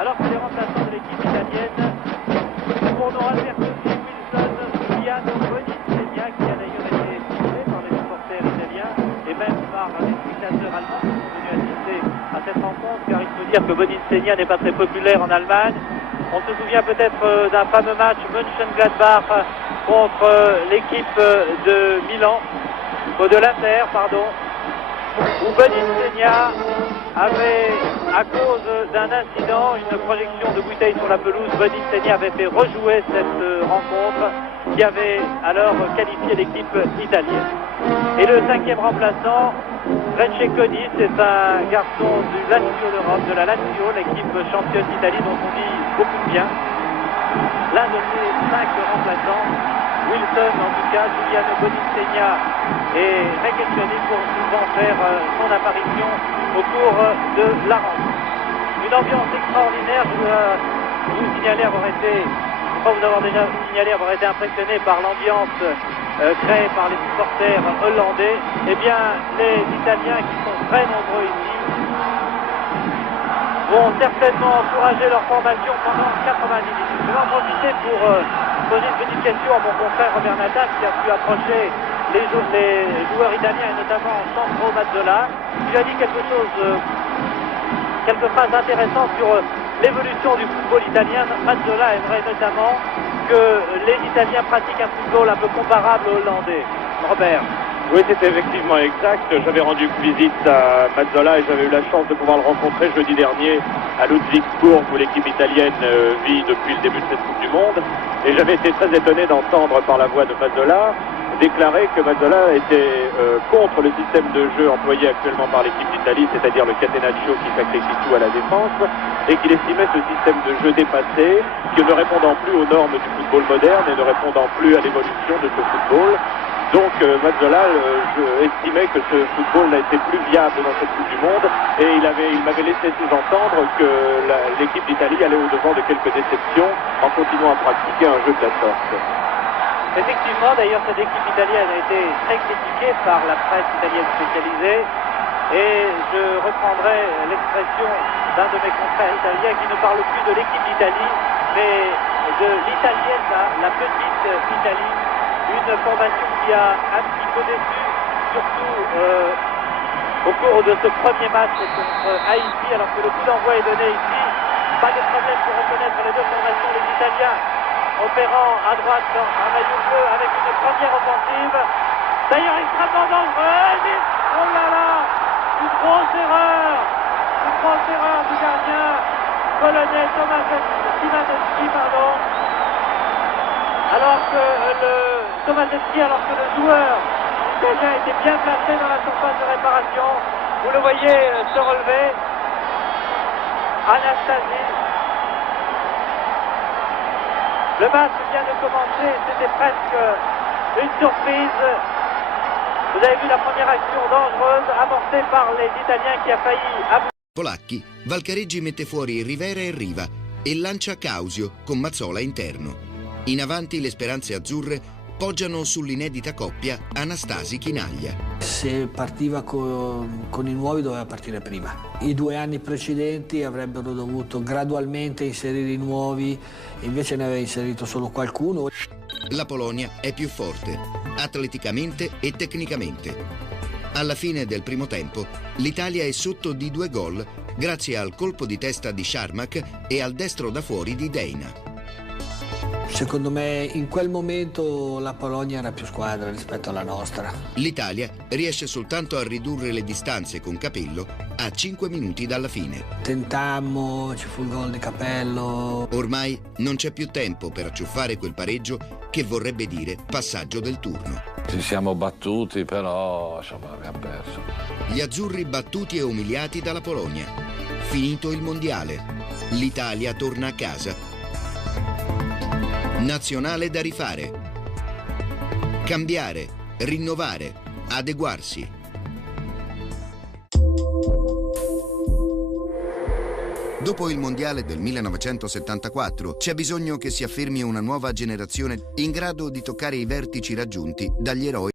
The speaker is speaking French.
alors que les remplaçants de l'équipe italienne tourneront Alberto Wilson, Giuliano Bonissegna, qui a d'ailleurs été sifflé par les supporters italiens et même par les spectateurs allemands qui sont venus assister à cette rencontre, car il faut dire que Bonissegna n'est pas très populaire en Allemagne. On se souvient peut-être d'un fameux match Mönchengladbach contre l'équipe de Milan, de l'Inter, pardon, où Bonissegna avait, à cause d'un incident, une projection de bouteille sur la pelouse, Bonissegna avait fait rejouer cette rencontre qui avait alors qualifié l'équipe italienne. Et le cinquième remplaçant, Francesconi, c'est un garçon du Lazio d'Europe, de la Lazio, l'équipe championne d'Italie dont on dit beaucoup de bien. L'un de ces 5 remplaçants, Wilson en tout cas, Giuliano Bonissegna et Regueccioni vont faire son apparition au cours de la rencontre. Une ambiance extraordinaire, je dois vous signaler avoir été, je crois vous avoir déjà signalé avoir été impressionné par l'ambiance créée par les supporters hollandais. Eh bien, les Italiens qui sont très nombreux ici vont certainement encourager leur formation pendant 90 minutes. Je vais en profiter pour poser une petite question à mon confrère Robert Natas qui a pu approcher les joueurs italiens et notamment Sandro Mazzola. Il a dit quelque chose, quelques phrases intéressantes sur l'évolution du football italien. Mazzola aimerait notamment que les Italiens pratiquent un football un peu comparable au hollandais. Robert. Oui, c'était effectivement exact. J'avais rendu visite à Mazzola et j'avais eu la chance de pouvoir le rencontrer jeudi dernier à Ludwigsburg où l'équipe italienne vit depuis le début de cette Coupe du Monde. Et j'avais été très étonné d'entendre par la voix de Mazzola déclarer que Mazzola était contre le système de jeu employé actuellement par l'équipe d'Italie, c'est-à-dire le catenaccio qui sacrifie tout à la défense, et qu'il estimait ce système de jeu dépassé, que ne répondant plus aux normes du football moderne et ne répondant plus à l'évolution de ce football. Donc Mazzola estimait que ce football n'a été plus viable dans cette Coupe du Monde et il m'avait laissé sous-entendre que l'équipe d'Italie allait au-devant de quelques déceptions en continuant à pratiquer un jeu de la sorte. Effectivement, d'ailleurs, cette équipe italienne a été très critiquée par la presse italienne spécialisée et je reprendrai l'expression d'un de mes confrères italiens qui ne parle plus de l'équipe d'Italie mais de l'italienne, la petite Italie. Une formation qui a un petit peu déçu, surtout au cours de ce premier match contre Haïti, alors que le coup d'envoi est donné ici. Pas de problème pour reconnaître les deux formations, les Italiens opérant à droite en maillot bleu avec une première offensive. D'ailleurs extrêmement dangereuse. Oh là là, une grosse erreur du gardien polonais Szymanowski, pardon. Alors que le joueur italien était bien placé dans la surface de réparation. Vous le voyez se relever. Anastasie. Le match vient de commencer, c'était presque une surprise. Vous avez vu la première action dangereuse amorcée par les Italiens qui a failli... Polacchi, Valcareggi mette fuori Rivera e Riva e lancia Causio con Mazzola interno. In avanti le speranze azzurre poggiano sull'inedita coppia Anastasi-Chinaglia. Se partiva con i nuovi doveva partire prima. I 2 anni precedenti avrebbero dovuto gradualmente inserire i nuovi, invece ne aveva inserito solo qualcuno. La Polonia è più forte, atleticamente e tecnicamente. Alla fine del primo tempo, l'Italia è sotto di 2 gol grazie al colpo di testa di Sharmak e al destro da fuori di Deina. Secondo me in quel momento la Polonia era più squadra rispetto alla nostra. L'Italia riesce soltanto a ridurre le distanze con Capello a 5 minuti dalla fine. Tentammo, ci fu il gol di Capello. Ormai non c'è più tempo per acciuffare quel pareggio che vorrebbe dire passaggio del turno. Ci siamo battuti, però insomma abbiamo perso. Gli azzurri battuti e umiliati dalla Polonia. Finito il mondiale. L'Italia torna a casa. Nazionale da rifare. Cambiare, rinnovare, adeguarsi. Dopo il mondiale del 1974 c'è bisogno che si affermi una nuova generazione in grado di toccare i vertici raggiunti dagli eroi